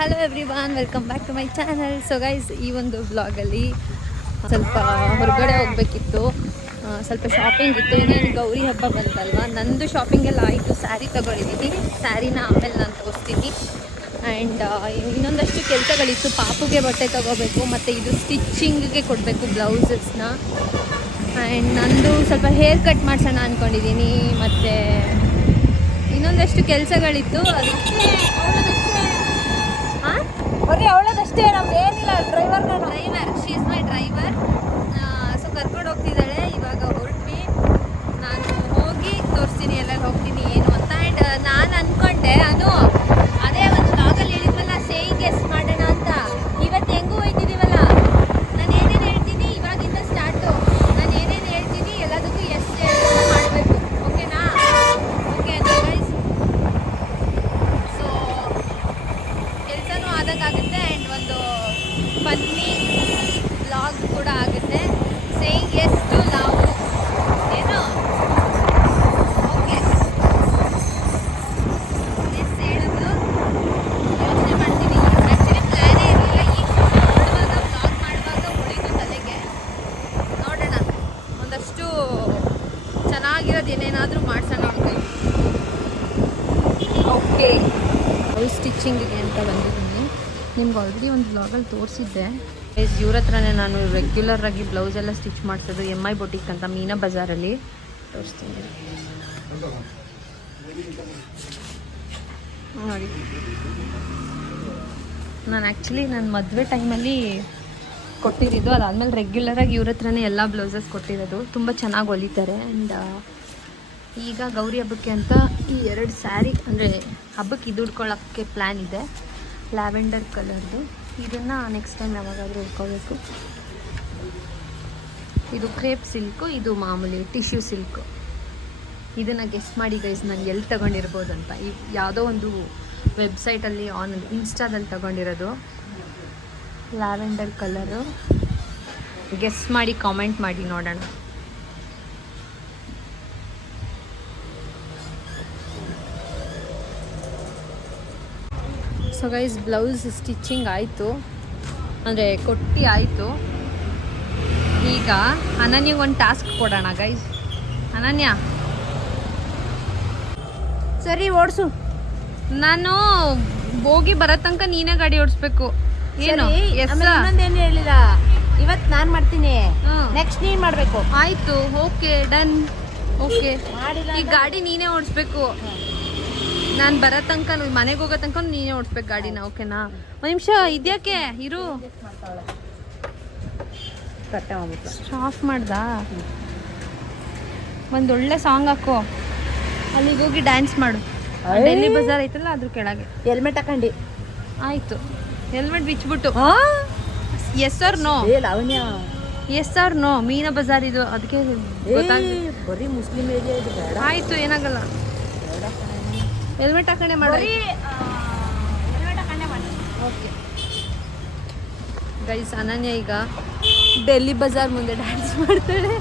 Hello everyone, welcome back to my channel. So guys, ಈ ಒಂದು ವ್ಲಾಗಲ್ಲಿ ಸ್ವಲ್ಪ ಹೊರಗಡೆ ಹೋಗಬೇಕಿತ್ತು, ಸ್ವಲ್ಪ ಶಾಪಿಂಗ್ ಇತ್ತು. ಇನ್ನೇನು ಗೌರಿ ಹಬ್ಬ ಬಂತಲ್ವಾ, ನಂದು ಶಾಪಿಂಗ್ ಎಲ್ಲ ಆಯಿತು. ಸ್ಯಾರಿ ತೊಗೊಂಡಿದ್ದೀನಿ, ಸ್ಯಾರಿನ ಆಮೇಲೆ ನಾನು ತೋರಿಸ್ತೀನಿ. ಆ್ಯಂಡ್ ಇನ್ನೊಂದಷ್ಟು ಕೆಲಸಗಳಿತ್ತು. ಪಾಪುಗೆ ಬಟ್ಟೆ ತೊಗೋಬೇಕು, ಮತ್ತು ಇದು ಸ್ಟಿಚ್ಚಿಂಗ್ಗೆ ಕೊಡಬೇಕು ಬ್ಲೌಸಸ್ನ. ಆ್ಯಂಡ್ ನಂದು ಸ್ವಲ್ಪ ಹೇರ್ ಕಟ್ ಮಾಡಿಸೋಣ ಅಂದ್ಕೊಂಡಿದ್ದೀನಿ. ಮತ್ತು ಇನ್ನೊಂದಷ್ಟು ಕೆಲಸಗಳಿತ್ತು. ಅದಕ್ಕೆ ಬರೀ ಅವಳದಷ್ಟೇ, ನಮ್ದು ಏನಿಲ್ಲ. Driver she is my driver. So ಕರ್ಕೊಂಡು ಹೋಗ್ತಿದ್ದಾಳೆ. ಇವಾಗ ಹೊರಟ್ವಿ. ನಾನು ಹೋಗಿ ತೋರಿಸ್ತೀನಿ ಎಲ್ಲೆಲ್ಲಿ ಹೋಗ್ತೀನಿ ಏನು ಅಂತ. ಆ್ಯಂಡ್ ನಾನು ಅಂದ್ಕೊಂಡೆ ಅದೇ ಒಂದು ಬ್ಲಾಗಲ್ಲಿ ಹೇಳಿದ್ವಲ್ಲ, ಸೇಯಿಂಗ್ ಎಸ್ ಮಾಡೋಣ ಅಂತ. ಇವತ್ತು ಹೆಂಗೂ ಹೋಯ್ತಿದ್ದೀವಲ್ಲ, ನಾನು ಏನೇನು ಹೇಳ್ತೀನಿ ಇವಾಗಿಂದ ಸ್ಟಾರ್ಟು. ನಾನು ಏನೇನು ಹೇಳ್ತೀನಿ ಎಲ್ಲದಕ್ಕೂ ಎಸ್ ಮಾಡಬೇಕು. ಓಕೆನಾ? ಓಕೆ ಅಂತ ಗೈಸ್. ಸೊ ಕೆಲಸನೂ ಆದಂಗಾಗುತ್ತೆ ಆ್ಯಂಡ್ ಒಂದು ಫನ್ನಿ ಬ್ಲಾಗ್ ಕೂಡ ಆಗುತ್ತೆ. ಸೇಯಿಂಗ್ ಎಸ್ ಟು ಲವ್ ಏನು ಓಕೆ ಎಸ್ ಹೇಳೋದು ಯೋಚನೆ ಮಾಡ್ತೀನಿ. ಆ್ಯಕ್ಚುಲಿ ಪ್ಲ್ಯಾನೇ ಇರಲಿಲ್ಲ. ಈಗ ಮಾಡುವಾಗ ಬ್ಲಾಗ್ ಮಾಡುವಾಗ ಉಳಿದು ತಲೆಗೆ. ನೋಡೋಣ, ಒಂದಷ್ಟು ಚೆನ್ನಾಗಿರೋದು ಏನೇನಾದರೂ ಮಾಡ್ಸೋಣ ಅಂತ. ಓಕೆ, ಬ್ಲೌಸ್ ಸ್ಟಿಚ್ಚಿಂಗಿಗೆ ಅಂತ ಬಂದಿದ್ದೀನಿ. ನಿಮ್ಗೆ ಆಲ್ರೆಡಿ ಒಂದು ಬ್ಲಾಗಲ್ಲಿ ತೋರಿಸಿದ್ದೆ. ಇವ್ರ ಹತ್ರನೇ ನಾನು ರೆಗ್ಯುಲರ್ ಆಗಿ ಬ್ಲೌಸ್ ಎಲ್ಲ ಸ್ಟಿಚ್ ಮಾಡಿಸೋದು. MI ಬೊಟಿಕ್ ಅಂತ, ಮೀನಾ ಬಜಾರಲ್ಲಿ. ತೋರಿಸ್ತೀನಿ ನೋಡಿ. ನಾನು ಆ್ಯಕ್ಚುಲಿ ನನ್ನ ಮದುವೆ ಟೈಮಲ್ಲಿ ಕೊಟ್ಟಿರೋದು. ಅದಾದಮೇಲೆ ರೆಗ್ಯುಲರಾಗಿ ಇವ್ರ ಹತ್ರನೇ ಎಲ್ಲ ಬ್ಲೌಸಸ್ ಕೊಟ್ಟಿರೋದು. ತುಂಬ ಚೆನ್ನಾಗಿ ಹೊಲಿತಾರೆ. ಆ್ಯಂಡ್ ಈಗ ಗೌರಿ ಹಬ್ಬಕ್ಕೆ ಅಂತ ಈ 2 ಸ್ಯಾರಿ, ಅಂದರೆ ಹಬ್ಬಕ್ಕೆ ಇದು ಉಡ್ಕೊಳ್ಳೋಕ್ಕೆ ಪ್ಲ್ಯಾನ್ ಇದೆ. ಲ್ಯಾವೆಂಡರ್ ಕಲರ್ದು. ಇದನ್ನು ನೆಕ್ಸ್ಟ್ ಟೈಮ್ ಯಾವಾಗಾದರೂ ಉಡ್ಕೋಬೇಕು. ಇದು ಕ್ರೇಪ್ ಸಿಲ್ಕು, ಇದು ಮಾಮೂಲಿ ಟಿಶ್ಯೂ ಸಿಲ್ಕು. ಇದನ್ನು ಗೆಸ್ ಮಾಡಿ ಗೈಸ್, ನಾನು ಎಲ್ಲಿ ತೊಗೊಂಡಿರ್ಬೋದು ಅಂತ. ಈ ಯಾವುದೋ ಒಂದು ವೆಬ್ಸೈಟಲ್ಲಿ ಇನ್ಸ್ಟಾದಲ್ಲಿ ತೊಗೊಂಡಿರೋದು. Lavender colour. ಗೆಸ್ ಮಾಡಿ ಕಾಮೆಂಟ್ ಮಾಡಿ ನೋಡೋಣ. ಸೊ ಗೈಸ್, ಬ್ಲೌಸ್ ಸ್ಟಿಚ್ಚಿಂಗ್ ಆಯಿತು, ಅಂದರೆ ಕೊಟ್ಟು ಆಯಿತು. ಈಗ ಅನನ್ಯಗೆ ಒಂದು ಟಾಸ್ಕ್ ಕೊಡೋಣ ಗೈಸ್. ಅನನ್ಯ, ಸರಿ ಓಡಿಸು. ನಾನು ಹೋಗಿ ಬರೋ ತನಕ ನೀನೇ ಗಾಡಿ ಓಡಿಸ್ಬೇಕು. ಏನು? ಇನ್ನೊಂದೇನು ಹೇಳಿಲ್ಲ. ಇವತ್ತು ನಾನು ಮಾಡ್ತೀನಿ, ನೆಕ್ಸ್ಟ್ ನೀನು ಮಾಡಬೇಕು. ಆಯಿತು, ಓಕೆ ಡನ್. ಓಕೆ, ಈ ಗಾಡಿ ನೀನೇ ಓಡಿಸ್ಬೇಕು. ನಾನು ಬರೋ ತನಕ, ಮನೆಗೆ ಹೋಗೋ ತನಕ ನೀನೇ ಓಡಿಸ್ಬೇಕು ಗಾಡಿನ. ಓಕೆನಾ? ಒಂದು ನಿಮಿಷ ಇದ್ಯಾಕೆ ಇರು. ಆಫ್ ಮಾಡ್ದಾ? ಒಂದೊಳ್ಳೆ ಸಾಂಗ್ ಹಾಕೋ, ಅಲ್ಲಿಗೆ ಹೋಗಿ ಡ್ಯಾನ್ಸ್ ಮಾಡು. ಡೆಲ್ಲಿ ಬಜಾರ್ ಐತಲ್ಲ, ಅದ್ರ ಕೆಳಗೆ ಹೆಲ್ಮೆಟ್ ಹಾಕೊಂಡು. ಆಯಿತು, ಹೆಲ್ಮೆಟ್ ಬಿಚ್ಬಿಟ್ಟು. Yes or no? Yes or no? Meena Bazaar ಇದು, ಅದಕ್ಕೆ ಬರೀ ಮುಸ್ಲಿಂ ಏರಿಯಾ ಇದು. ಆಯಿತು, ಏನಾಗಲ್ಲ. ಹೆಲ್ಮೆಟ್ ಹಾಕೊಂಡೆ ಮಾಡಿ. ಓಕೆ ಗೈಸ್, ಅನನ್ಯ ಈಗ ಡೆಲ್ಲಿ ಬಜಾರ್ ಮುಂದೆ ಡ್ಯಾನ್ಸ್ ಮಾಡ್ತಾಳೆ.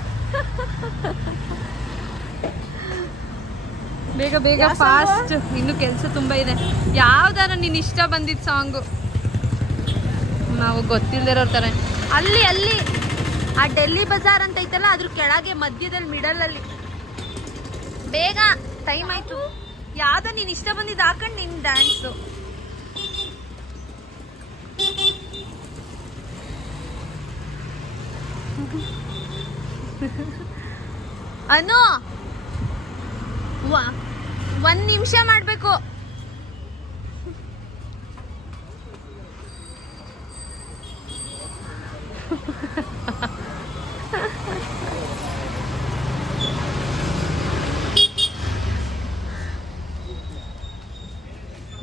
ಬೇಗ ಬೇಗ ಫಾಸ್ಟ್, ಇನ್ನು ಕೆಲಸ ತುಂಬ ಇದೆ. ಯಾವ್ದಾರ ನೀನು ಇಷ್ಟ ಬಂದಿದ್ದ ಸಾಂಗು, ನಾವು ಗೊತ್ತಿಲ್ಲದಿರೋರ್ ಥರ. ಅಲ್ಲಿ ಅಲ್ಲಿ ಆ ಡೆಲ್ಲಿ ಬಜಾರ್ ಅಂತ ಐತಲ್ಲ, ಅದ್ರ ಕೆಳಗೆ ಮಧ್ಯದಲ್ಲಿ ಮಿಡಲಲ್ಲಿ. ಬೇಗ, ಟೈಮ್ ಆಯಿತು. ಯಾವ್ದೋ ನೀನು ಇಷ್ಟ ಬಂದಿದ್ದು ಹಾಕೊಂಡು ನಿನ್ನ ಡ್ಯಾನ್ಸು. ಅನು, 1 ನಿಮಿಷ ಮಾಡಬೇಕು.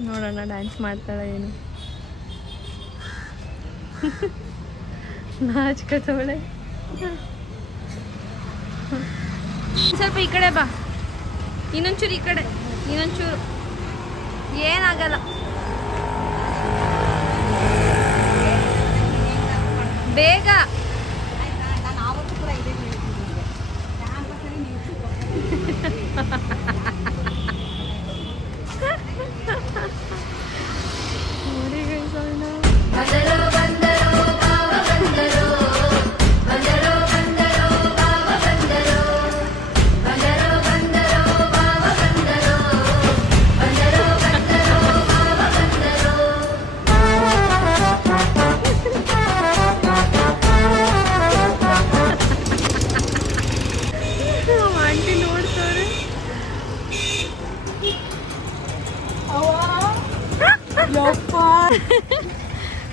ನೋಡೋಣ ಡ್ಯಾನ್ಸ್ ಮಾಡ್ತಾಳೆ ಏನು. ನಾಚ್ಕೋತಾಳೆ. ಸ್ವಲ್ಪ ಈ ಕಡೆ ಬಾ, ಇನ್ನೊಂಚೂರು ಈ ಕಡೆ, ಇನ್ನೊಂಚೂರು. ಏನಾಗಲ್ಲ, ಬೇಗ. ನೋಡಿ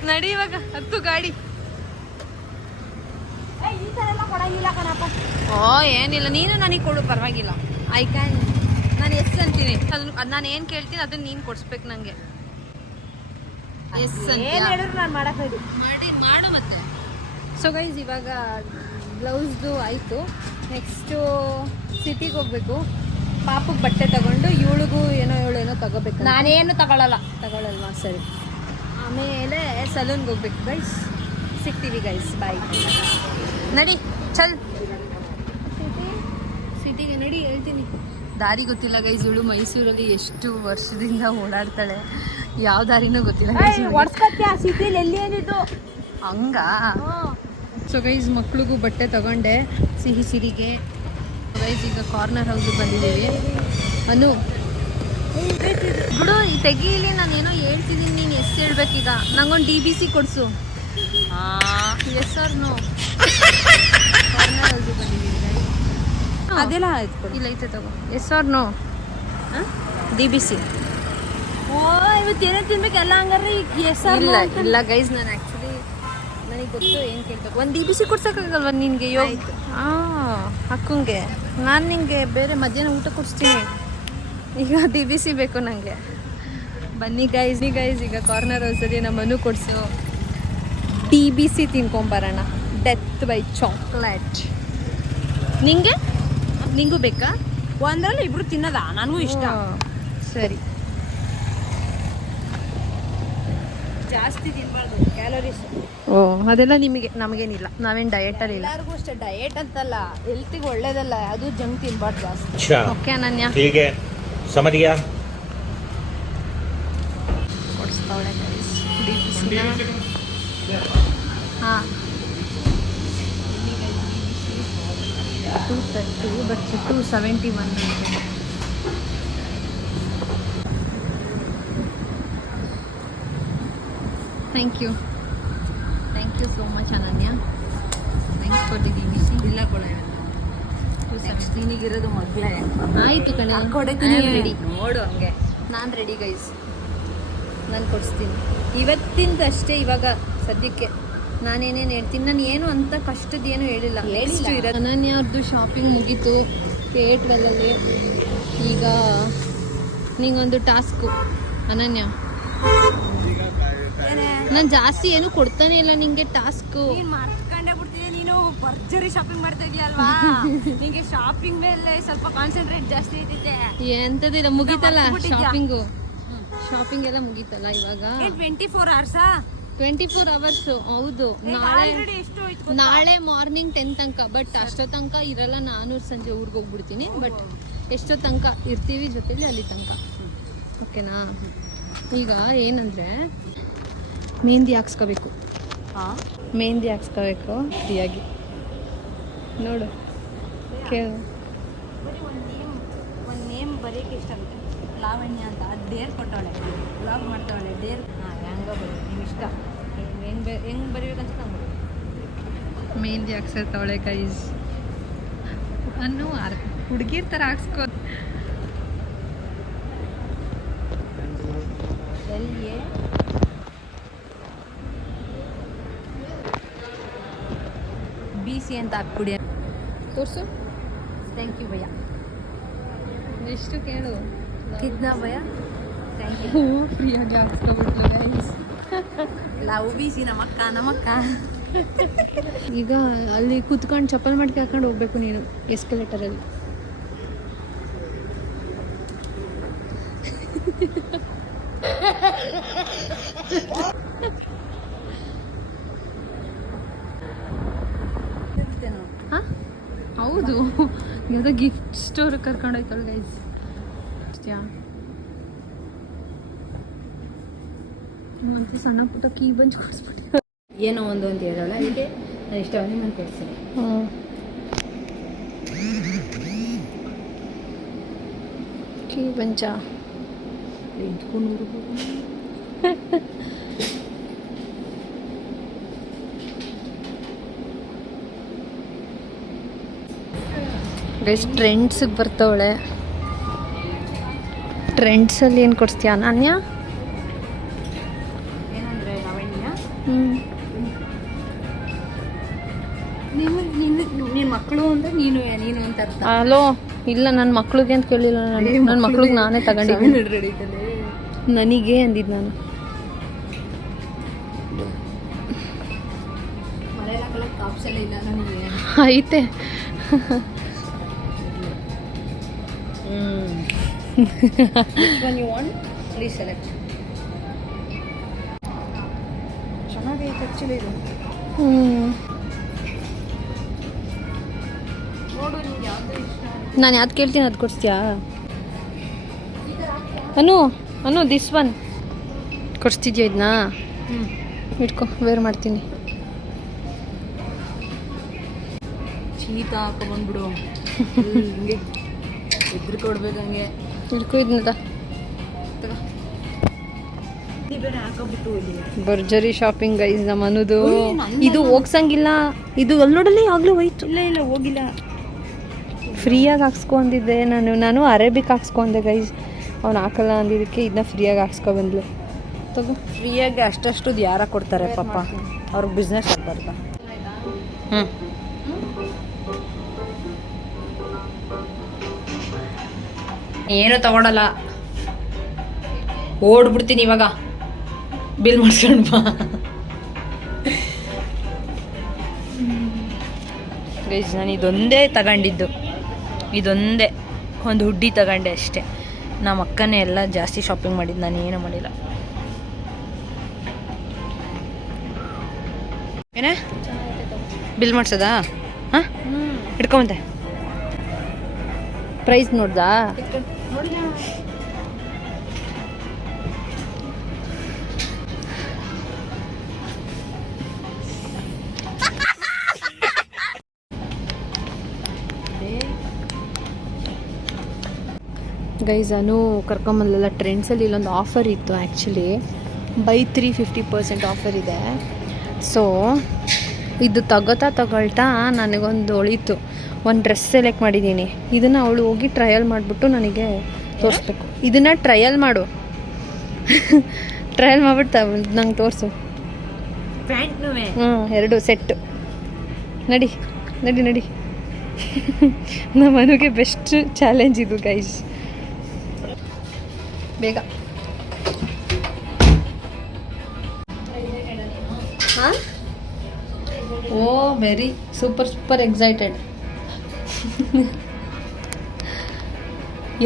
ನಡಿ ಇವಾಗ ಹತ್ತು ಗಾಡಿ. ಈ ಥರ ಎಲ್ಲ ಕೊಡಂಗಿಲ್ಲ ಕಣಪ್ಪ. ಓ ಏನಿಲ್ಲ, ನೀನು ನನಗೆ ಕೊಡು ಪರವಾಗಿಲ್ಲ. I can. ನಾನು ಎಸ್ ಅಂತೀನಿ, ಅದು ನಾನು ಏನು ಕೇಳ್ತೀನಿ ಅದನ್ನ ನೀನು ಕೊಡಿಸ್ಬೇಕು ನನಗೆ. ಎಸ್ ಅಂತ ಏನು ಹೇಳಿದ್ರು ನಾನು ಮಾಡಕ್ಕೆ ರೆಡಿ. ಮಾಡು ಮತ್ತೆ. ಸೊ ಗೈಸ್ ಇವಾಗ ಬ್ಲೌಸ್ದು ಆಯಿತು. ನೆಕ್ಸ್ಟು ಸಿಟಿಗೆ ಹೋಗ್ಬೇಕು. ಪಾಪಕ್ಕೆ ಬಟ್ಟೆ ತಗೊಂಡು ಇವಳಿಗೂ ಏನೋ ತಗೋಬೇಕು. ನಾನೇನು ತಗೊಳ್ಳಲ್ವಾ? ಸರಿ. ಆಮೇಲೆ ಸಲೂನ್ಗೆ ಹೋಗ್ಬೇಕು ಗೈಸ್. ಸಿಗ್ತೀವಿ ಗೈಸ್, ಬಾಯ್. ನಡಿ ಚಲ್ ಸಿಟಿಗೆ ನಡಿ, ಹೇಳ್ತೀನಿ. ದಾರಿ ಗೊತ್ತಿಲ್ಲ ಗೈಸ್. ಇವಳು ಮೈಸೂರಲ್ಲಿ ಎಷ್ಟು ವರ್ಷದಿಂದ ಓಡಾಡ್ತಾಳೆ, ಯಾವ ದಾರಿನೂ ಗೊತ್ತಿಲ್ಲ. ಒಡ್ಸ್ಕತ್ಯ ಸಿಟಿಲಿ ಎಲ್ಲಿ ಏನಿದ್ದು ಹಂಗ. ಸೊ ಗೈಸ್ ಮಕ್ಳಿಗೂ ಬಟ್ಟೆ ತಗೊಂಡೆ ಸಿಹಿ ಸಿರಿಗೆ. ಗೈಸ್ ಈಗ ಕಾರ್ನರ್ ಹೌಸಿಗೆ ಬಂದಿದ್ದೀವಿ. ಅನು ಬಿಡು, ತೆಗೀಲಿ, ನಾನೇನೋ ಹೇಳ್ತಿದ್ದೀನಿ, ನೀನು ಎಸ್ ಹೇಳ್ಬೇಕೀಗ. ನಂಗೊಂದು DBC ಕೊಡಿಸು. Yes or no? ಕಾರ್ನರ್ ಹೌಸಿಗೆ ಬಂದಿದ್ದೀವಿ ಗೈಸ್. ಅದೆಲ್ಲ ಆಯ್ತು. ಇಲ್ಲ ಐತೆ ತಗೋ. Yes or no? DBC. ಓ ಇವತ್ತು ಏನೇ ತಿನ್ಬೇಕು ಎಲ್ಲ ಹಂಗಾರೆ ಇಲ್ಲ ಗೈಸ್, ನಾನು ಆ್ಯಕ್ಚುಲಿ ನನಗೆ ಗೊತ್ತು ಏನು ಕೇಳ್ಬೇಕು. ಒಂದು DBC ಕೊಡ್ಸೋಕ್ಕಾಗಲ್ವ ನಿನಗೆ? ಅಕ್ಕಂಗೆ ನಾನು ನಿಂಗೆ ಬೇರೆ ಮಧ್ಯಾಹ್ನ ಊಟ ಕೊಡಿಸ್ತೀನಿ. ಈಗ DBC ಬೇಕು ನನಗೆ. ಬನ್ನಿ ಗೈಸ್ ಈಗ ಕಾರ್ನರ್ ಹೌಸಲ್ಲಿ ನಮ್ಮ ಮನು ಕೊಡಿಸು DBC ತಿನ್ಕೊಂಬರೋಣ. Death by chocolate. ನಿಂಗೂ ಬೇಕಾ? ಒಂದ್ರಲ್ಲಿ ಇಬ್ರು ತಿನ್ನದ ನನಗೂ ಇಷ್ಟ. ಸರಿ. ಜಾಸ್ತಿ ತಿನ್ಬಾರ್ದು, ಕ್ಯಾಲೋರೀಸ್. ಓ ಅದೆಲ್ಲ ನಿಮಗೆ, ನಮಗೇನಿಲ್ಲ, ನಾವೇನು ಡಯಟಲ್ಲಿ ಇಲ್ಲ. ಎಲ್ಲರಿಗೂ ಅಷ್ಟೇ, ಡಯಟ್ ಅಂತಲ್ಲ, ಹೆಲ್ತಿಗೆ ಒಳ್ಳೇದಲ್ಲ, ಅದು ಜಂಕ್ ತಿನ್ಬಾರ್ದು ಜಾಸ್ತಿ. अच्छा ಓಕೆ ಅನನ್ಯ, ठीक है, समझ गया. ಕೊಡಿಸ್ತಾವಳೆ ಗೈಸ್ DBCನ. ಹಾಂ 230 ಬಟ್ 271 ಅಂತ. ಥ್ಯಾಂಕ್ ಯು ಸೋ ಮಚ್ ಅನನ್ಯ. Thanks for the DBC. ಇಲ್ಲ ಕೊಡ ನಿನಗಿರೋದು ಮಗ್ಲೇ. ಆಯಿತು ಕಣೆ, ರೆಡಿ ನೋಡು ಹಂಗೆ. ನಾನು ರೆಡಿ ಗೈಸ್, ನಾನು ಕೊಡಿಸ್ತೀನಿ ಇವತ್ತಿಂದಷ್ಟೇ. ಇವಾಗ ಸದ್ಯಕ್ಕೆ ನಾನೇನೇನು ಹೇಳ್ತೀನಿ, ನಾನು ಏನು ಅಂತ ಕಷ್ಟದ್ದೇನು ಹೇಳಿಲ್ಲ. ನೆಕ್ಸ್ಟ್ ಇರೋದು ಅನನ್ಯ ಅವ್ರದ್ದು ಶಾಪಿಂಗ್ ಮುಗೀತು K12ಅಲ್ಲಿ. ಈಗ ನಿಂಗೊಂದು ಟಾಸ್ಕು ಅನನ್ಯ. ನಾನು ಜಾಸ್ತಿ ಏನು ಕೊಡ್ತಾನೆ ಇಲ್ಲ ನಿಂಗೆ ಟಾಸ್ಕು. ನೀನ್ ಮಾಡ್ಕೊಂಡೇ ಬಿಡ್ತಿದ್ದೆ, ನೀನು ಭರ್ಜರಿ ಶಾಪಿಂಗ್ ಮಾಡ್ತಾ ಇದೀಯಲ್ವಾ. ನಿಂಗೆ ಶಾಪಿಂಗ್ ಮೇಲೆ ಸ್ವಲ್ಪ ಕಾನ್ಸಂಟ್ರೇಟ್ ಜಾಸ್ತಿ ಐತಿದೆ. ಎಂಥದಿಲ್ಲ, ಮುಗೀತಲ್ಲ ಶಾಪಿಂಗ್ ಎಲ್ಲ ಮುಗೀತಲ್ಲ ಇವಾಗ. 24 hours 24 hours. ಹೌದು, ನಾಳೆ ಮಾರ್ನಿಂಗ್ 10 ತನಕ. ಬಟ್ ಅಷ್ಟೋ ತನಕ ಇರಲ್ಲ, ನಾನು ಸಂಜೆ ಊರಿಗೆ ಹೋಗ್ಬಿಡ್ತೀನಿ. ಬಟ್ ಎಷ್ಟೋ ತನಕ ಇರ್ತೀವಿ ಜೊತೆಲಿ ಅಲ್ಲಿ ತನಕ. ಓಕೆನಾ? ಈಗ ಏನಂದರೆ ಮೆಹಂದಿ ಹಾಕ್ಸ್ಕೋಬೇಕು. ಮೆಹಂದಿ ಹಾಕ್ಸ್ಕೋಬೇಕು ಫ್ರೀಯಾಗಿ. ನೋಡು, ಕೇಳು. ಒಂದು ನೇಮ್ ಬರೆಯೋಕ್ಕೆ ಇಷ್ಟ ಆಗುತ್ತೆ, ಲಾವಣ್ಯ ಅಂತ. ಅದು ಡೇರ್ ಕೊಟ್ಟವಳೆ, ಬ್ಲಾಗ್ ಮಾಡ್ತಾವಳೆ ಡೇರ್. ಹೆಂಗೋ ಬರೀ ನಿಮ್ಮ ಇಷ್ಟ, ಹೆಂಗೆ ಬರೀಬೇಕಂತ ನಂಗೆ ಮೆಹಂದಿ ಹಾಕ್ಸಿರ್ತಾವಳೆ ಗೈಸ್. ಅನ್ನು ಹುಡುಗಿರ್ ಥರ ಹಾಕ್ಸ್ಕೋ. LA BC ಅಂತ ಹಾಕ್ಬಿಡಿ. ತೋರಿಸು. ಥ್ಯಾಂಕ್ ಯು ಭಯ್ಯ. ಎಷ್ಟು ಕೇಳು. ಕಿದ್ನಾ ಭಯ್ಯ? Thank you. ಫ್ರೀಯಾಗಿ ಹಾಕ್ಸ್ಕೊಬಿಟ್ಲು ಗೈಸ್. ಲವ್ BC ನಮ್ಮಕ್ಕ. ಈಗ ಅಲ್ಲಿ ಕೂತ್ಕೊಂಡು ಚಪ್ಪಲ್ ಮಡಿಕೆ ಹಾಕೊಂಡು ಹೋಗ್ಬೇಕು ನೀನು ಎಸ್ಕಲೇಟರಲ್ಲಿ. ಹಾಂ ಹೌದು, ಯಾವುದೋ ಗಿಫ್ಟ್ ಸ್ಟೋರ್ ಕರ್ಕೊಂಡೋಯ್ತಾಳೆ ಗೈಸ್. ಮತ್ತು ಸಣ್ಣ ಪುಟ್ಟ ಕೀ ಬಂಚ್ ಕೊಡಿಸ್ಬಿಟ್ಟು ಏನೋ ಒಂದು ಅಂತ ಹೇಳೋಳೆ, ಅದಕ್ಕೆ ನಾನು ಇಷ್ಟವನ್ನೇ ನಾನು ಕೊಡ್ತೀನಿ. ಕೀ ಬಂಚ ಇಟ್ಕೊಂಡು ಗೈಸ್ ಟ್ರೆಂಡ್ಸಿಗೆ ಬರ್ತವಳೆ. ಟ್ರೆಂಡ್ಸಲ್ಲಿ ಏನು ಕೊಡಿಸ್ತೀಯ ಅನನ್ಯ? ಹಲೋ ಇಲ್ಲ ನನ್ನ ಮಕ್ಳಿಗೆ ಅಂತ ಕೇಳಿಲ್ಲ ನಾನು ನನ್ನ ಮಕ್ಳಿಗೆ ನಾನೇ ತಗೊಂಡಿದ್ದೀನಿ ನನಗೆ ಅಂದಿದ್ದು ನಾನು ಮಳೆಲ್ಲ ಹಾಕೊಳ್ಳೋಕೆ ಆಪ್ಷನ್ ಇಲ್ಲ ನನಗೆ. ಐತೆ Which one you want? Please select. ಚೆನ್ನಾಗೈತೆ ಆ್ಯಕ್ಚುಲಿ ಇದು. ನೋಡು ನಿಮ್ಗೆ ಯಾವುದು ಇಷ್ಟ. ನಾನು ಯಾವ್ದು ಕೇಳ್ತೀನಿ ಅದು ಕೊಡಿಸ್ತೀಯಾ ಅನು ದಿಸ್ ಒನ್ ಕೊಡಿಸ್ತಿದ್ಯಾ ಇದನ್ನ ಇಟ್ಕೊ ವೇರ್ ಮಾಡ್ತೀನಿ. ಶೀತ ಹಾಕೊಂಡ್ಬಿಡು ಹಿಂಗೆ ಎದುರು ಕೊಡ್ಬೇಕು ಹಂಗೆ ಇಟ್ಕೊ ಇದನ್ನ ಬೇರೆ ಹಾಕೋಬಿಟ್ಟು ಇಲ್ಲಿ ಭರ್ಜರಿ ಶಾಪಿಂಗ್ ಗೈಸ್ ನಮ್ಮ ಅನ್ನೋದು ಇದು ಹೋಗ್ಸಂಗಿಲ್ಲ ಇದು ಅಲ್ಲಿ ನೋಡಲ್ಲಿ ಆಗ್ಲೂ ಹೋಯ್ತು. ಇಲ್ಲ ಹೋಗಿಲ್ಲ. ಫ್ರೀಯಾಗಿ ಹಾಕ್ಸ್ಕೊ ಅಂದಿದ್ದೆ ನಾನು ಅರೇಬಿಕ್ ಹಾಕ್ಸ್ಕೊಂಡೆ ಗೈಸ್ ಅವ್ನು ಹಾಕಲ್ಲ ಅಂದಿದ್ದಕ್ಕೆ ಇದನ್ನ ಫ್ರೀಯಾಗಿ ಹಾಕ್ಸ್ಕೊ ಬಂದ್ಲು. ತಗೋ ಫ್ರೀಯಾಗಿ ಅಷ್ಟಷ್ಟು ಯಾರ ಕೊಡ್ತಾರೆ ಪಾಪ ಅವ್ರಿಗೆ ಬಿಸ್ನೆಸ್ ಆಗ್ಬಾರ್ದ. ಏನು ತಗೊಳಲ್ಲ ಓಡ್ಬಿಡ್ತೀನಿ ಇವಾಗ ಬಿಲ್ ಮಾಡಿಸ್ಕೊಂಡು ಬಾ. ಗೈಸ್ ನಾನು ಇದೊಂದೇ ತಗೊಂಡಿದ್ದು ಇದೊಂದೇ ಒಂದು ಹುಡ್ಡಿ ತಗೊಂಡೆ ಅಷ್ಟೇ. ನಮ್ಮ ಅಕ್ಕನೇ ಎಲ್ಲ ಜಾಸ್ತಿ ಶಾಪಿಂಗ್ ಮಾಡಿದ್ದು ನಾನು ಏನೂ ಮಾಡಿಲ್ಲ. ಏನೇ ಬಿಲ್ ಮಾಡ್ಸೋದಾ? ಹಾಂ ಹಿಡ್ಕೊಂಬಂತೆ ಪ್ರೈಸ್ ನೋಡ್ದಾ? ಗೈಸ್ ನಾನು ಕರ್ಕೊಂಬಂದಲ್ಲ ಟ್ರೆಂಡ್ಸಲ್ಲಿ ಇಲ್ಲೊಂದು ಆಫರ್ ಇತ್ತು ಆ್ಯಕ್ಚುಲಿ ಬೈ 350% ಆಫರ್ ಇದೆ. ಸೊ ಇದು ತಗೊಳ್ತಾ ನನಗೊಂದು ಒಳಿತು ಒಂದು ಡ್ರೆಸ್ ಸೆಲೆಕ್ಟ್ ಮಾಡಿದ್ದೀನಿ. ಇದನ್ನು ಅವಳು ಹೋಗಿ ಟ್ರಯಲ್ ಮಾಡಿಬಿಟ್ಟು ನನಗೆ ತೋರಿಸ್ಬೇಕು. ಇದನ್ನು ಟ್ರಯಲ್ ಮಾಡು ಟ್ರಯಲ್ ಮಾಡಿಬಿಟ್ಟು ನಂಗೆ ತೋರಿಸು. ಪ್ಯಾಂಟ್ನೂ ಎರಡು ಸೆಟ್ಟು ನಡಿ ನಮ್ಮ ಮನೆಗೆ ಬೆಸ್ಟ್ ಚಾಲೆಂಜ್ ಇದು ಗೈಸ್. ಬೇಗ ಹಾಂ ಓ ವೆರಿ ಸೂಪರ್ ಎಕ್ಸೈಟೆಡ್.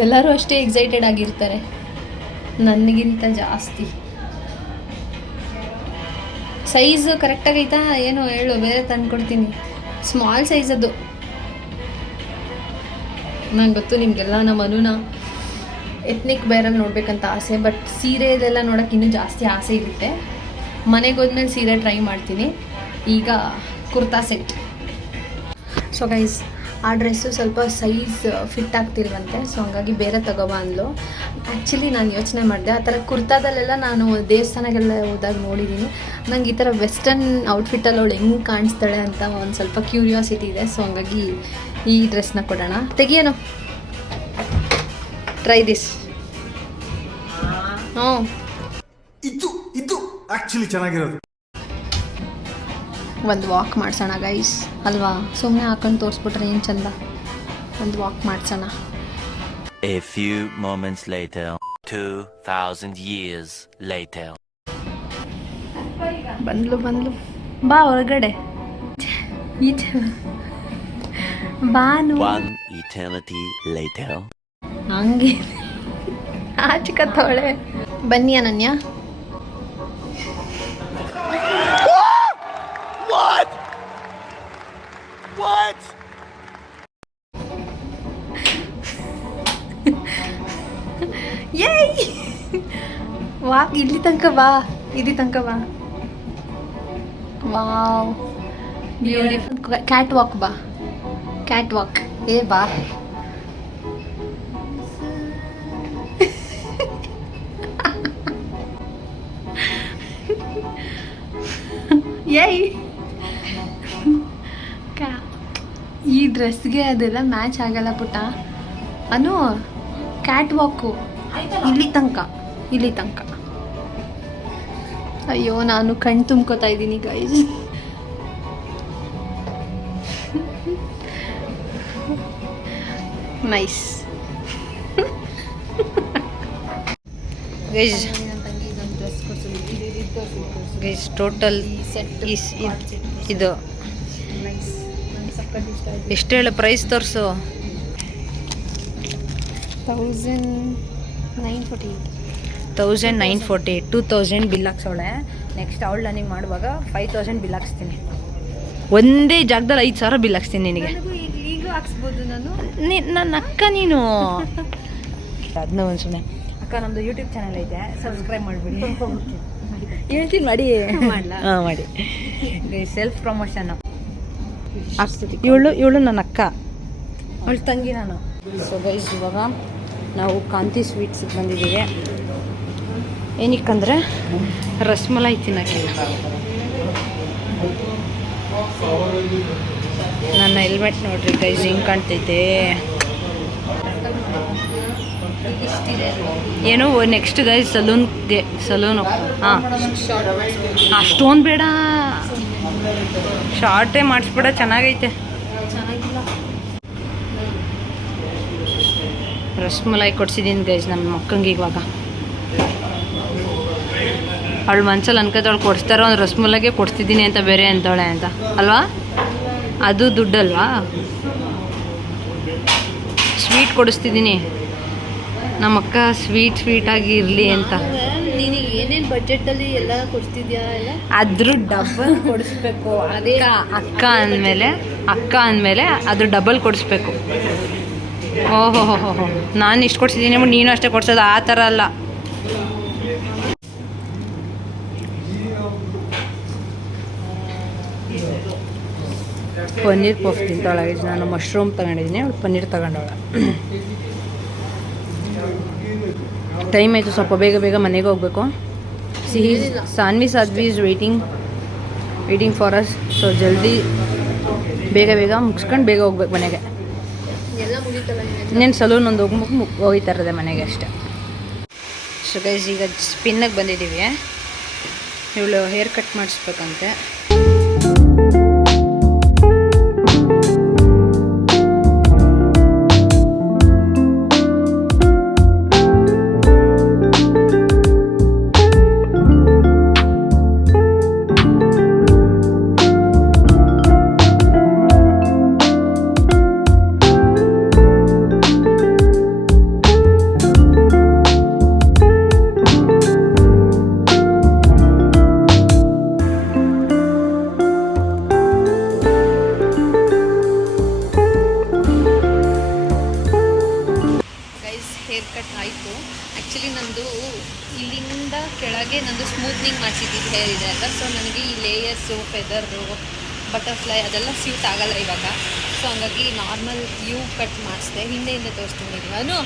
ಎಲ್ಲರೂ ಅಷ್ಟೇ ಎಕ್ಸೈಟೆಡ್ ಆಗಿರ್ತಾರೆ ನನಗಿಂತ ಜಾಸ್ತಿ. ಸೈಜ್ ಕರೆಕ್ಟಾಗೈತಾ ಏನೋ ಹೇಳು ಬೇರೆ ತಂದ್ಕೊಡ್ತೀನಿ. ಸ್ಮಾಲ್ ಸೈಜ್ ಅದು. ನಂಗೆ ಗೊತ್ತು ನಿಮಗೆಲ್ಲ ನಮ್ಮ ಅನುನ ಎತ್ನಿಕ್ ಬೇರಲ್ಲಿ ನೋಡ್ಬೇಕಂತ ಆಸೆ, ಬಟ್ ಸೀರೆದೆಲ್ಲ ನೋಡೋಕೆ ಇನ್ನೂ ಜಾಸ್ತಿ ಆಸೆ ಇರುತ್ತೆ. ಮನೆಗೆ ಹೋದ್ಮೇಲೆ ಸೀರೆ ಟ್ರೈ ಮಾಡ್ತೀನಿ. ಈಗ ಕುರ್ತಾ ಸೆಟ್. ಸೊ ಗೈಸ್ ಆ ಡ್ರೆಸ್ಸು ಸ್ವಲ್ಪ ಸೈಜ್ ಫಿಟ್ ಆಗ್ತಿಲ್ವಂತೆ, ಸೊ ಹಂಗಾಗಿ ಬೇರೆ ತಗೋಬ ಅಂದ್ಲು. ಆ್ಯಕ್ಚುಲಿ ನಾನು ಯೋಚನೆ ಮಾಡಿದೆ ಆ ಥರ ಕುರ್ತಾದಲ್ಲೆಲ್ಲ ನಾನು ದೇವಸ್ಥಾನಕ್ಕೆಲ್ಲ ಹೋದಾಗ ನೋಡಿದ್ದೀನಿ. ನಂಗೆ ಈ ಥರ ವೆಸ್ಟರ್ನ್ ಔಟ್ಫಿಟ್ಟಲ್ಲಿ ಅವಳು ಹೆಂಗೆ ಕಾಣಿಸ್ತಾಳೆ ಅಂತ ಒಂದು ಸ್ವಲ್ಪ ಕ್ಯೂರಿಯಾಸಿಟಿ ಇದೆ. ಸೊ ಹಂಗಾಗಿ ಈ ಡ್ರೆಸ್ನ ಕೊಡೋಣ. ತೆಗಿಯೋನು ಟ್ರೈ ದಿಸ್. ಹ್ಞೂ ಇದು ಆಕ್ಚುಲಿ ಚೆನ್ನಾಗಿರೋದು. ಒಂದು ವಾಕ್ ಮಾಡ್ಸೋಣ ಗೈಸ್ ಅಲ್ವಾ? ಸುಮ್ಮನೆ ಹಾಕೊಂಡು ತೋರಿಸ್ಬಿಟ್ರೆ ಏನು ಚಂದ. ಒಂದು ವಾಕ್ ಮಾಡ್ಸೋಣ. A few moments later, 2000 years later. ಬಂದ್ಲು ಬಾ ಹೊರಗಡೆ ಈಚೆ ಬಾನು. One eternity later. ಹಂಗೆ ಆಚಿಕತ್ತವಳೆ. ಬನ್ನಿ ಅನನ್ಯ. What? ಏಯ್ ವಾಕ್ ಇಲ್ಲಿ ತನಕ ಬಾ. Wow beautiful. ಕ್ಯಾಟ್ ವಾಕ್ ಬಾ. ಕ್ಯಾಟ್ ವಾಕ್ ಬಾ. ಏಯ್ ಈ ಡ್ರೆಸ್ಗೆ ಅದೆಲ್ಲ ಮ್ಯಾಚ್ ಆಗಲ್ಲ ಪುಟ್ಟ. ಅನು ಕ್ಯಾಟ್ ವಾಕು ಇಲ್ಲಿ ತನಕ. ಅಯ್ಯೋ ನಾನು ಕಣ್ ತುಂಬ್ಕೋತಾ ಇದ್ದೀನಿ ಗೈಸ್. ನೈಸ್ ಗೈಸ್ ನನ್ನ ತಂಗಿ ಇದೊಂದು ಡ್ರೆಸ್ ಕೊಡ್ಸಿದ್ರು ಗೈಸ್ ಟೋಟಲ್ ಇದು ನೈಸ್ ನನಗೆ ಸಕ್ಕತ್ ಇಷ್ಟ ಆಯ್ತು. ಎಷ್ಟು ಹೇಳು ಪ್ರೈಸ್ ತೋರಿಸು 1948 2000 ಬಿಲ್ ಹಾಕ್ಸೋಳೆ. ನೆಕ್ಸ್ಟ್ ಅವಳು ನನಗೆ ಮಾಡುವಾಗ 5000 ಬಿಲ್ ಹಾಕ್ಸ್ತೀನಿ. ಒಂದೇ ಜಾಗದಲ್ಲಿ 5,000 ಬಿಲ್ ಹಾಕ್ಸ್ತೀನಿ ನಿನಗೆ. ನನಗೂ ಈಗಲೂ ಹಾಕ್ಸ್ಬೋದು ನಾನು. ನನ್ನ ಅಕ್ಕ ನೀನು ಅದನ್ನ ಒಂದು ಸುಮ್ಮನೆ ಅಕ್ಕ ನಮ್ಮದು ಯೂಟ್ಯೂಬ್ ಚಾನಲ್ ಐತೆ, ಸಬ್ಸ್ಕ್ರೈಬ್ ಮಾಡಿಬಿಡಿ. ಹೇಳ್ತೀನಿ ಮಾಡಿ ಮಾಡ್ಲಾ? ಹಾಂ ಮಾಡಿ. Self promotion. ಇವಳು ನನ್ನ ಅಕ್ಕ, ಅವಳು ತಂಗಿ ನಾನು. ಸೊ ಗೈಸ್ ಇವಾಗ ನಾವು ಕಾಂತಿ ಸ್ವೀಟ್ಸಿಗೆ ಬಂದಿದ್ದೀವಿ. ಏನಕ್ಕಂದರೆ ರಸ್ಮಲೈ ತಿನ್ನೋಕ್ಕೆ. ನನ್ನ ಹೆಲ್ಮೆಟ್ ನೋಡ್ರಿ ಗೈಸ್ ಹೆಂಗೆ ಕಾಣ್ತೈತೆ. ಏನೋ ನೆಕ್ಸ್ಟ್ ಗೈಸ್ ಸಲೂನ್ ಹಾಂ ಅಷ್ಟೊಂದು ಬೇಡ, ಶಾರ್ಟೇ ಮಾಡಿಸ್ಬೇಡ, ಚೆನ್ನಾಗೈತೆ. ರಸ್ಮಲೈ ಕೊಡ್ಸಿದ್ದೀನಿ ಗೈಸ್ ನಮ್ಮ ಮಕ್ಕಂಗೆ. ಇವಾಗ ಅವಳು ಮನ್ಸಲ್ಲಿ ಅನ್ಕೋತಾಳು ಕೊಡಿಸ್ತಾರೋ ಒಂದು ರಸ್ಮಲೈಗೆ ಕೊಡ್ತಿದ್ದೀನಿ ಅಂತ ಬೇರೆ ಅಂತವಳೆ ಅಂತ ಅಲ್ವಾ? ಅದು ದುಡ್ಡಲ್ವಾ? ಸ್ವೀಟ್ ಕೊಡಿಸ್ತಿದ್ದೀನಿ ನಮ್ಮಕ್ಕ, ಸ್ವೀಟಾಗಿ ಇರಲಿ ಅಂತ. ನಿನಗೆ ಏನೇನು ಬಜೆಟಲ್ಲಿ ಎಲ್ಲ ಕೊಡ್ತಿದ್ಯಾ ಎಲ್ಲ ಅದ್ರ ಡಬಲ್ ಕೊಡಿಸ್ಬೇಕು. ಅಕ್ಕ ಅಂದಮೇಲೆ ಅದ್ರ ಡಬಲ್ ಕೊಡಿಸ್ಬೇಕು. ಓಹೋ ನಾನು ಇಷ್ಟು ಕೊಡ್ಸಿದ್ದೀನಿ ನೀನು ಅಷ್ಟೇ ಕೊಡ್ಸೋದು, ಆ ಥರ ಅಲ್ಲ. ಪನ್ನೀರ್ ಪಫ್ ತಿಂತಾಳೆ. ನಾನು ಮಶ್ರೂಮ್ ತಗೊಂಡಿದ್ದೀನಿ, ಅವಳು ಪನ್ನೀರ್ ತಗೊಂಡವಳ. ಟೈಮ್ ಆಯಿತು, ಸ್ವಲ್ಪ ಬೇಗ ಮನೆಗೆ ಹೋಗ್ಬೇಕು. Sadhvi is waiting for us. So ಜಲ್ದಿ ಬೇಗ ಮುಗಿಸ್ಕೊಂಡು ಬೇಗ ಹೋಗ್ಬೇಕು ಮನೆಗೆ. ಎಲ್ಲ ಮುಗೀತಲ್ಲ ಇನ್ನೇನು ಸಲೂನ್ ಒಂದು ಹೋಗ್ತಾ ಇರೋದೆ ಮನೆಗೆ ಅಷ್ಟೇ. ಸೊ ಗೈಸ್ ಈಗ ಸ್ಪಿನ್ನಿಗೆ ಬಂದಿದ್ದೀವಿ. ಇವಳು ಹೇರ್ ಕಟ್ ಮಾಡಿಸ್ಬೇಕಂತೆ. ಹೇರ್ ಕಟ್ ಆಯಿತು. ಆ್ಯಕ್ಚುಲಿ ನಂದು ಇಲ್ಲಿಂದ ಕೆಳಗೆ ನಂದು ಸ್ಮೂತ್ನಿಂಗ್ ಮಾಡಿಸಿದ್ದು ಹೇರ್ ಇದೆ ಅಲ್ಲ, ಸೊ ನನಗೆ ಈ ಲೇಯರ್ಸು, ಫೆದರು, ಬಟರ್ಫ್ಲೈ ಅದೆಲ್ಲ ಸ್ಯೂಟ್ ಆಗಲ್ಲ ಇವಾಗ. ಸೊ ಹಂಗಾಗಿ ನಾರ್ಮಲ್ ಯೂ ಕಟ್ ಮಾಡಿಸಿದೆ. ಹಿಂದೆಯಿಂದ ತೋರಿಸ್ತೀನಿ. ನಾನು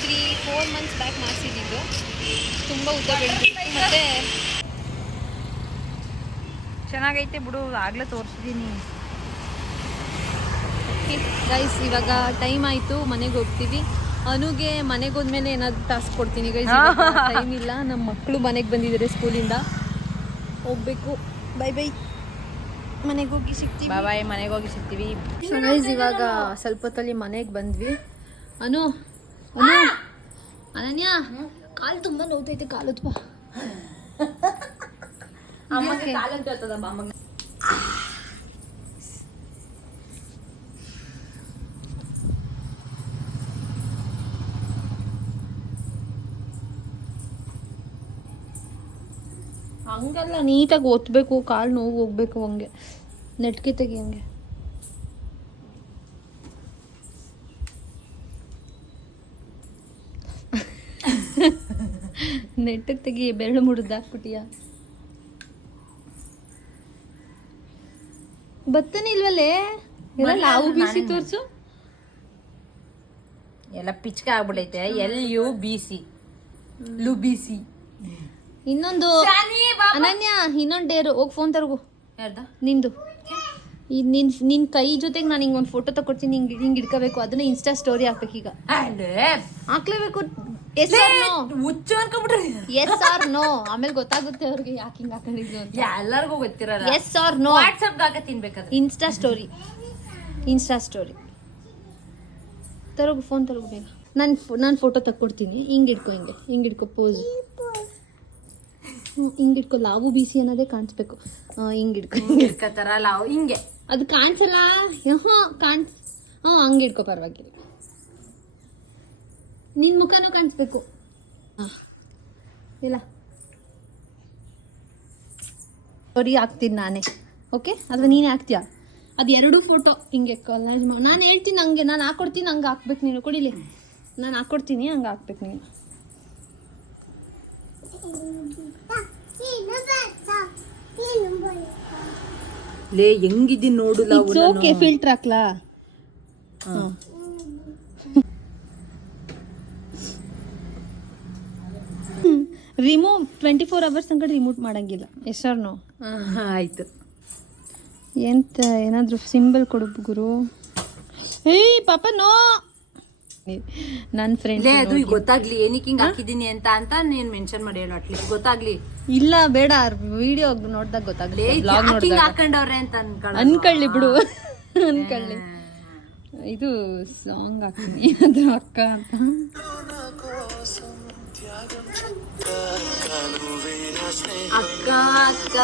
3-4 ಮಂತ್ಸ್ ಬ್ಯಾಕ್ ಮಾಡಿಸಿದ್ದು. ತುಂಬ ಉದ್ದ ಬೆಳೆದಿತ್ತು ಮತ್ತು ಚೆನ್ನಾಗೈತೆ ಬಿಡು, ಆಗಲೇ ತೋರಿಸಿದ್ದೀನಿ. ಗೈಸ್ ಇವಾಗ ಟೈಮ್ ಆಯಿತು, ಮನೆಗೆ ಹೋಗ್ತೀವಿ. ಅನುಗೆ ಮನೆಗೆ ಹೋದ್ಮೇಲೆ ಏನಾದರೂ ಟಾಸ್ಕ್ ಕೊಡ್ತೀನಿ ಗೈಸ್. ಟೈಮ್ ಇಲ್ಲ, ನಮ್ಮ ಮಕ್ಕಳು ಮನೆಗೆ ಬಂದಿದ್ದಾರೆ ಸ್ಕೂಲಿಂದ, ಹೋಗ್ಬೇಕು. ಬೈ ಮನೆಗೆ ಹೋಗಿ ಸಿಗ್ತೀವಿ. ಬಾಯ್ ಮನೆಗೆ ಹೋಗಿ ಸಿಗ್ತೀವಿ. ಸೊ ಗೈಸ್ ಇವಾಗ ಸ್ವಲ್ಪ ಹೊತ್ತಲ್ಲಿ ಮನೆಗೆ ಬಂದ್ವಿ. ಅನನ್ಯ ಕಾಲು ತುಂಬ ನೋವ್ತೈತೆ, ಕಾಲು ತುಂಬ ಅಮ್ಮಗೆ ಕಾಲಂತ ಹೇಳ್ತದಮ್ಮ ಅಮ್ಮಗೆ. ಹಂಗಲ್ಲ, ನೀಟಾಗಿ ಒತ್ತಬೇಕು, ಕಾಲು ನೋವು ಹೋಗ್ಬೇಕು, ಹಂಗೆ ನೆಟ್ಗೆ ತೆಗಿ, ಹಂಗೆ ನೆಟ್ಟಿಗೆ ತೆಗಿ. ಬೆರಳು ಮುರಿದಾಕ್ಬಿಟ್ಟಿಯಾ? ಬತ್ತನೇ ಇಲ್ವಲ್ಲೇ, ಎಲ್ಲ ಲಾವು ಬಿಸಿ ತೋರ್ಸು. ಎಲ್ಲ ಪಿಚ್ಕ ಆಗ್ಬಿಡೈತೆ. LUBC ಲುಬಿಸಿ. ಇನ್ನೊಂದು ಅನನ್ಯ, ಇನ್ನೊಂದು ಡೇರು ಹೋಗಿ ಫೋನ್ ತರಗು. ಯಾರ್ದ? ನಿಂದು. ನಿನ್ನ ಕೈ ಜೊತೆಗೆ ನಾನು ಹಿಂಗೊಂದು ಫೋಟೋ ತಗೊಡ್ತೀನಿ, ಹಿಂಗೆ ಇಡ್ಕೋಬೇಕು. ಅದನ್ನ ಇನ್ಸ್ಟಾ ಸ್ಟೋರಿ ಹಾಕ್ಬೇಕು. ಈಗ ಹಾಕ್ಲೇಬೇಕು. ಎಸ್ ಆರ್ ನೋ ಆಮೇಲೆ ಗೊತ್ತಾಗುತ್ತೆ ಅವ್ರಿಗೆ ಯಾಕೆ ಹಿಂಗೆ ಹಾಕೊಂಡಿದ್ರು ಅಂತ. ಎಲ್ಲರಿಗೂ ಗೊತ್ತಿರಲ್ಲ. ಎಸ್ ಆರ್ ನೋ ವಾಟ್ಸಪ್ ಹಾಕ ತಿನ್ಬೇಕಾದ್ರೆ. ಇನ್ಸ್ಟಾ ಸ್ಟೋರಿ ತರೋಗು ಫೋನ್ ತರೋಗು ಬೇಗ. ನಾನು ಫೋಟೋ ತಕ್ಕೊಡ್ತೀನಿ. ಹಿಂಗೆ ಹಿಡ್ಕೊ ಪೋಸ್. ಹಿಂಗೆ ಹಿಡ್ಕೊ. ಲಾವು ಬೀಸಿ ಅನ್ನೋದೇ ಕಾಣಿಸ್ಬೇಕು. ಹಿಂಗೆ ಇಟ್ಕೋತಾರ ಲಾವ್ ಹಿಂಗೆ. ಅದು ಕಾಣಿಸಲ್ಲ. ಹಂಗೆ ಹಿಡ್ಕೊ, ಪರವಾಗಿಲ್ಲ. ನಿನ್ನ ಮುಖನೂ ಕಾಣಿಸ್ಬೇಕು. ಇಲ್ಲ ಸ್ಟೋರಿ ಹಾಕ್ತೀನಿ ನಾನೇ, ಓಕೆ? ಅಥವಾ ನೀನೇ ಹಾಕ್ತೀಯಾ? ಅದು ಎರಡೂ ಫೋಟೋ ಹಿಂಗೆ ಕಲರ್ ನಾನು ಹೇಳ್ತೀನಿ. ಹಂಗೆ ನಾನು ಹಾಕ್ಕೊಡ್ತೀನಿ, ಹಂಗೆ ಹಾಕ್ಬೇಕು ನೀನು. ಕೊಡಿಲಿ, ನಾನು ಹಾಕ್ಕೊಡ್ತೀನಿ, ಹಂಗೆ ಹಾಕ್ಬೇಕು ನೀನು. ಲೇ ಹೆಂಗಿದ್ದೀನಿ ನೋಡು. ಓಕೆ, ಫಿಲ್ಟರ್ ಹಾಕ್ಲಾ? ರಿಮೂವ್ 24 hours ತನಕ ರಿಮೂವ್ ಮಾಡಂಗಿಲ್ಲ. ಹೆಸರು ಆಯ್ತು. ಎಂತ ಏನಾದರೂ ಸಿಂಬಲ್ ಕೊಡು ಗುರು. ಪಾಪ ನೋ. ನನ್ನ ಫ್ರೆಂಡ್ ಅದು ಗೊತ್ತಾಗ್ಲಿ ಏನಕ್ಕೆ ಹಿಂಗೆ ಹಾಕಿದ್ದೀನಿ ಅಂತ ನೀನ್ ಮೆನ್ಷನ್ ಮಾಡಿ ಹೇಳು. ಅಟ್ಲೀಸ್ಟ್ ಗೊತ್ತಾಗ್ಲಿ. ಇಲ್ಲ ಬೇಡ, ವಿಡಿಯೋ ನೋಡ್ದಾಗ ಗೊತ್ತಾಗ್ಲಿ. ಹಾಕೊಂಡವ್ರೆ ಅಂತ ಅನ್ಕೊಳ್ಳಿ ಬಿಡು. ಅನ್ಕೊಳ್ಳಿ. ಇದು ಸಾಂಗ್ ಹಾಕ್ತೀನಿ, ಅದು ಅಕ್ಕ ಅಂತ. ಅಕ್ಕ ಅಕ್ಕ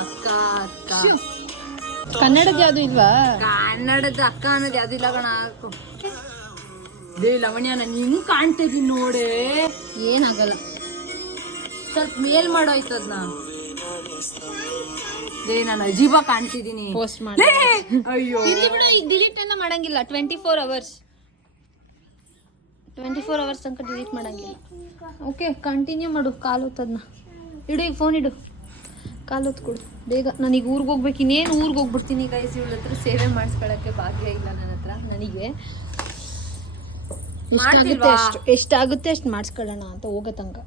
ಅಕ್ಕ ಅಕ್ಕ. ಕನ್ನಡದ ಯಾವ್ದು ಇಲ್ವಾ? ಕನ್ನಡದ ಅಕ್ಕ ಅನ್ನೋದು ಯಾವ್ದು ಇಲ್ಲ ಕಣ. ಲೇ ಲವಣ್ಯ, ನಾನು ಹಿಂಗ್ ಕಾಣ್ತಾ ಇದೀನಿ ನೋಡೇ. ಏನಾಗಲ್ಲ, ಸ್ವಲ್ಪ ಮೇಲ್ ಮಾಡೋಯ್ತದ್ನ. ಲೇ ನಾನು ಅಜೀಬ ಕಾಣ್ತಿದೀನಿ. ಪೋಸ್ಟ್ ಮಾಡಿ. ಅಯ್ಯೋ ಇಲ್ಲಿ ಬಿಡು, ಈಗ ಡಿಲೀಟ್ ಎಲ್ಲ ಮಾಡಂಗಿಲ್ಲ. 24 hours ತನಕ ಡಿಲೀಟ್ ಮಾಡಂಗಿಲ್ಲ. ಓಕೆ, ಕಂಟಿನ್ಯೂ ಮಾಡು. ಕಾಲು ಹೊತ್ತದ್ನ ಇಡು. ಈಗ ಫೋನ್ ಇಡು, ಕಾಲು ಹೊತ್ತು ಕೊಡು ಬೇಗ. ನಾನೀಗ ಊರಿಗೆ ಹೋಗ್ಬೇಕು. ಇನ್ನೇನು ಊರಿಗೆ ಹೋಗ್ಬಿಡ್ತೀನಿ ಗೈಸ್. ಇವಳ ಹತ್ರ ಸೇವೆ ಮಾಡಿಸ್ಕೊಳ್ಳೋಕ್ಕೆ ಭಾಗ್ಯ ಇಲ್ಲ ನನ್ನ ಹತ್ರ. ನನಗೆ ಎಷ್ಟಾಗುತ್ತೆ ಅಷ್ಟು ಮಾಡಿಸ್ಕೊಳ್ಳೋಣ ಅಂತ ಹೋಗೋ ತನಕ.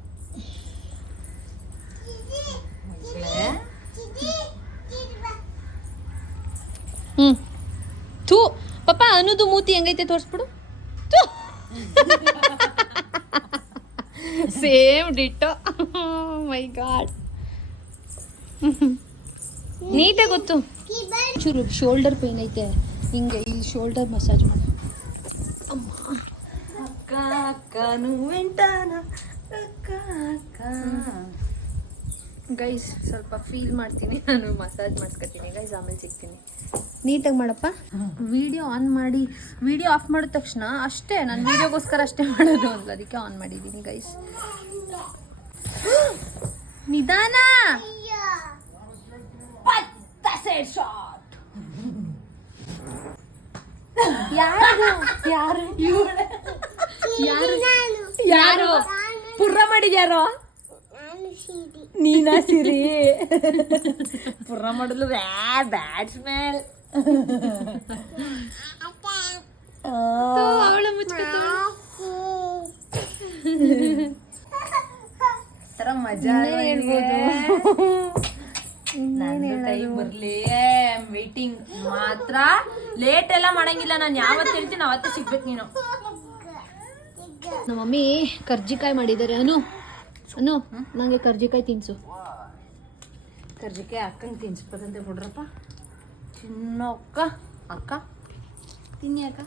ಥೂ ಪಾಪ, ಅನ್ನೋದು ಮೂತಿ ಹೆಂಗೈತೆ ತೋರಿಸ್ಬಿಡು. Same ditto. ಮೈ ಗಾಡ್, ನೀಟಾಗಿ ಗೊತ್ತು. ಚೂರು ಶೋಲ್ಡರ್ ಪೇನ್ ಐತೆ, ಹಿಂಗೆ ಇಲ್ಲಿ ಶೋಲ್ಡರ್ ಮಸಾಜ್ ಮಾಡು. ಅಕ್ಕ ಅಕ್ಕ ನುವೆಂಟಾನ ಅಕ್ಕ ಅಕ್ಕ. ಗೈಸ್ ಸ್ವಲ್ಪ ಫೀಲ್ ಮಾಡ್ತೀನಿ, ನಾನು ಮಸಾಜ್ ಮಾಡಿಸ್ಕೊತೀನಿ ಗೈಸ್. ಆಮೇಲೆ ಸಿಗ್ತೀನಿ. ನೀಟಾಗಿ ಮಾಡಪ್ಪ. ವಿಡಿಯೋ ಆನ್ ಮಾಡಿ, ವಿಡಿಯೋ ಆಫ್ ಮಾಡಿದ ತಕ್ಷಣ ಅಷ್ಟೇ. ನಾನು ವಿಡಿಯೋಗೋಸ್ಕರ ಅಷ್ಟೇ ಮಾಡೋದು ಅಂತ, ಅದಕ್ಕೆ ಆನ್ ಮಾಡಿದ್ದೀನಿ ಗೈಸ್. ನಿಧಾನ. ಯಾರು ಪುರ್ರ ಮಾಡಿದ್ಯಾರೋ? ನೀನಾ ಸಿರಿ ಪುರ್ರ ಮಾಡಲು ಬ್ಯಾಡ್ ಸ್ಮೆಲ್. ಅವಳು ಮುಚ್ಕೊತಾಳೆ. ತರ ಮಜಾ ಹೇಳ್ಬೋದು. ಟೈಮ್ ಬರ್ಲಿ, ವೇಟಿಂಗ್. ಮಾತ್ರ ಲೇಟ್ ಎಲ್ಲ ಮಾಡಂಗಿಲ್ಲ. ನಾನು ಯಾವತ್ತು ಹೇಳ್ತೀನಿ ಅವತ್ತೇ ಸಿಗ್ಬೇಕು ನೀನು. ನಮ್ಮ ಮಮ್ಮಿ ಕರ್ಜಿಕಾಯಿ ಮಾಡಿದ್ದಾರೆ. ಅನು ನಂಗೆ ಕರ್ಜಿಕಾಯಿ ತಿನ್ಸು. ಕರ್ಜಿಕಾಯಿ ಅಕ್ಕಂಗೆ ತಿನ್ಸ್ಬೇಕಂತ ಕೊಡ್ರಪ್ಪ. ಚಿನ್ನಕ್ಕ ಅಕ್ಕ ತಿನ್ನಿ ಅಕ್ಕ.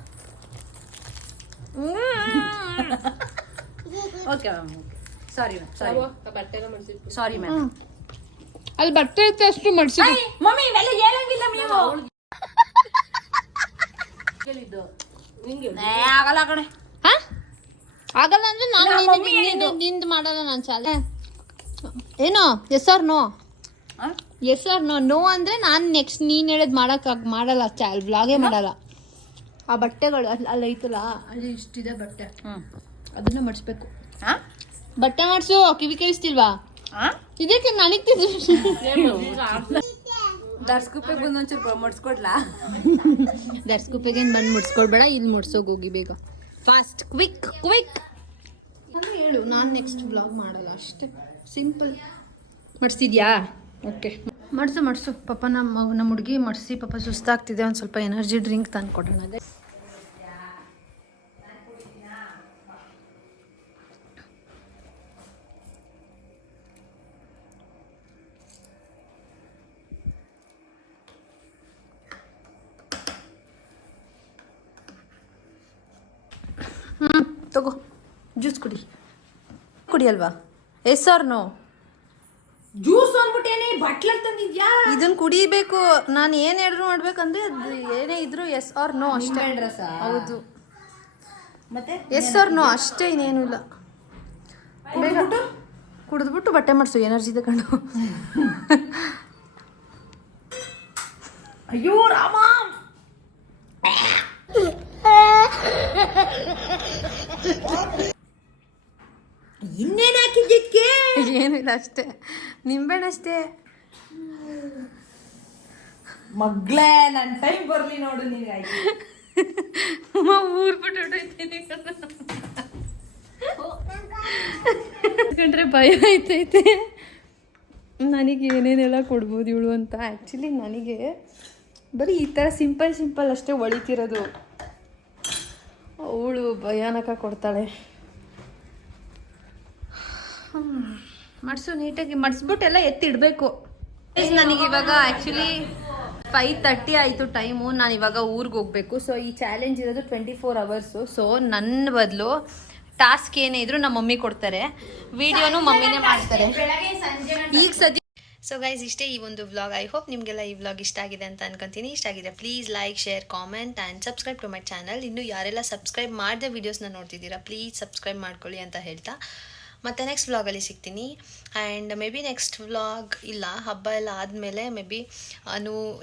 Okay ma'am, okay. Sorry ma'am, sorry ma'am. ಅಲ್ಲಿ ಬಟ್ಟೆ ಇತ್ತು ಅಷ್ಟು ಮಡ್ಸಿ. ಮಮ್ಮಿ ಇವೆಲ್ಲ ಹೇಳಂಗಿಲ್ಲ ನೀವು. ಆಗಲ್ಲ ಕಣೆ. ಆಗಲ್ಲ ಅಂದ್ರೆ ನಾನು ನಿಂದು ಮಾಡಲ್ಲ. ನಾನು ಚಾಲ ಏನೋ yes or no. Yes or no ಅಂದ್ರೆ ನಾನು ನೆಕ್ಸ್ಟ್ ನೀನು ಹೇಳೋದು ಮಾಡಲ್ಲ. ವ್ಲಾಗೇ ಮಾಡಲ್ಲ. ಆ ಬಟ್ಟೆಗಳು ಅಲ್ಲಿ ಐತಲ್ಲ, ಅಲ್ಲಿ ಇಷ್ಟಿದೆ ಬಟ್ಟೆ, ಅದನ್ನ ಮಡಿಸ್ಬೇಕು. ಬಟ್ಟೆ ಮಾಡಿಸು. ಕಿವಿ ಕೇಳಿಸ್ತಿಲ್ವಾ? ಇದಕ್ಕೆ ನನಗೆ ದರ್ಸ್ಕುಪ್ಪೆಗೆ ಬಂದು ಒಂಚೂರು ಮುಡ್ಸ್ಕೊಡ್ಲಾ? ದರ್ಸ್ಕುಪ್ಪೆಗೇನು ಬಂದು ಮುಡ್ಸ್ಕೊಡ್ಬೇಡ, ಇಲ್ಲಿ ಮುಡ್ಸೋಗೋಗಿ ಬೇಗ. ಫಾಸ್ಟ್, ಕ್ವಿಕ್ ಅಂದರೆ ಹೇಳು. ನಾನು ನೆಕ್ಸ್ಟ್ ವ್ಲಾಗ್ ಮಾಡಲ್ಲ, ಅಷ್ಟೇ ಸಿಂಪಲ್. ಮಡ್ಸಿದ್ಯಾ? ಓಕೆ, ಮಡ್ಸು ಪಾಪ. ನಮ್ಮ ಹುಡುಗಿ ಮಡ್ಸಿ ಪಾಪ ಸುಸ್ತಾಗ್ತಿದೆ. ಒಂದು ಸ್ವಲ್ಪ ಎನರ್ಜಿ ಡ್ರಿಂಕ್ ತಂದು ಕೊಡೋಣ. ಅದೇ ತಗೋ ಜ್ಯೂಸ್ ಕುಡಿಯಲ್ವಾ ಎಸ್ ಆರ್ ನೋ? ಜ್ಯೂಸ್ ಅಂದ್ಬಿಟ್ಟೇನೆ ಬಟ್ಲಲ್ಲಿ ತಂದಿದ್ಯಾ? ಇದನ್ನ ಕುಡಿಬೇಕು. ನಾನು ಏನು ಹೇಳಿದ್ರು ಮಾಡ್ಬೇಕಂದ್ರೆ ಅದು ಏನೇ ಇದ್ರು ಎಸ್ ಆರ್ ನೋ ಅಷ್ಟೇ. ರಸ ಹೌದು, ಮತ್ತೆ ಎಸ್ ಆರ್ ನೋ ಅಷ್ಟೇ, ಇನ್ನೇನು ಇಲ್ಲ. ಬೇಗ ಕುಡಿದ್ಬಿಟ್ಟು ಬಟ್ಟೆ ಮಾಡಿಸು, ಎನರ್ಜಿ ತಗೊಂಡು. ಅಯ್ಯೋ ರಾಮ, ಇನ್ನೇನು ಹಾಕಿದ್ದಕ್ಕೆ? ಏನು ಇಲ್ಲ ಅಷ್ಟೇ, ನಿಂಬೆಹಣ್ಣು ಅಷ್ಟೇ. ಮಗ್ಳೇ ನನ್ನ ಟೈಮ್ ಬರ್ಲಿ ನೋಡು ನಿನಗಾಯ್ತು. ಊರ್ ಬಿಟ್ಟು ಹೊರಟೋಯ್ತೀನಿ ಕಂಡ್ರೆ ಭಯ ಆಯ್ತೈತೆ. ನನಗೆ ಏನೇನೆಲ್ಲ ಕೊಡ್ಬೋದು ಇವಳು ಅಂತ. ಆ್ಯಕ್ಚುಲಿ ನನಗೆ ಬರೀ ಈ ಥರ ಸಿಂಪಲ್ ಅಷ್ಟೇ ಹೊಳಿತಿರೋದು. ಅವಳು ಭಯಾನಕ ಕೊಡ್ತಾಳೆ. ಮಡಿಸು ನೀಟಾಗಿ ಮಡಿಸ್ಬಿಟ್ಟು ಎಲ್ಲ ಎತ್ತಿಡಬೇಕು. ನನಗೆ ಇವಾಗ ಆ್ಯಕ್ಚುಲಿ 5:30 ಆಯಿತು ಟೈಮು. ನಾನು ಇವಾಗ ಊರಿಗೆ ಹೋಗಬೇಕು. ಸೊ ಈ ಚಾಲೆಂಜ್ ಇರೋದು 24 hours. ಸೊ ನನ್ನ ಬದಲು ಟಾಸ್ಕ್ ಏನೇ ಇದ್ರು ನಮ್ಮ ಮಮ್ಮಿ ಕೊಡ್ತಾರೆ, ವಿಡಿಯೋನು ಮಮ್ಮಿನೇ ಮಾಡ್ತಾರೆ. ಈಗ ಸದ್ಯ ಸೊ ಗೈಸ್ ಇಷ್ಟೇ ಈ ಒಂದು ವ್ಲಾಗ್. ಐ ಹೋಪ್ ನಿಮಗೆಲ್ಲ ಈ ವ್ಲಾಗ್ ಇಷ್ಟ ಆಗಿದೆ ಅಂತ ಅನ್ಕೊಂತೀನಿ. ಇಷ್ಟ ಆಗಿದೆ please like, share, comment and subscribe to my channel. ಇನ್ನು ಯಾರೆಲ್ಲ ಸಬ್ಸ್ಕ್ರೈಬ್ ಮಾಡದೆ ವೀಡಿಯೋಸ್ನ ನೋಡ್ತಿದ್ದೀರಾ ಪ್ಲೀಸ್ ಸಬ್ಸ್ಕ್ರೈಬ್ ಮಾಡ್ಕೊಳ್ಳಿ ಅಂತ ಹೇಳ್ತಾ ಮತ್ತು ನೆಕ್ಸ್ಟ್ ವ್ಲಾಗಲ್ಲಿ ಸಿಗ್ತೀನಿ. And may be next vlog ಇಲ್ಲ, ಹಬ್ಬ ಎಲ್ಲ ಆದಮೇಲೆ ಮೇ ಬಿ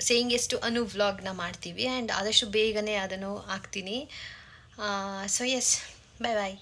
ಸೇಯಿಂಗ್ ಎಷ್ಟು ವ್ಲಾಗ್ನ ಮಾಡ್ತೀವಿ. ಆ್ಯಂಡ್ ಆದಷ್ಟು ಬೇಗನೆ ಅದನ್ನು ಹಾಕ್ತೀನಿ. ಸೊ ಎಸ್, ಬಾಯ್ ಬಾಯ್.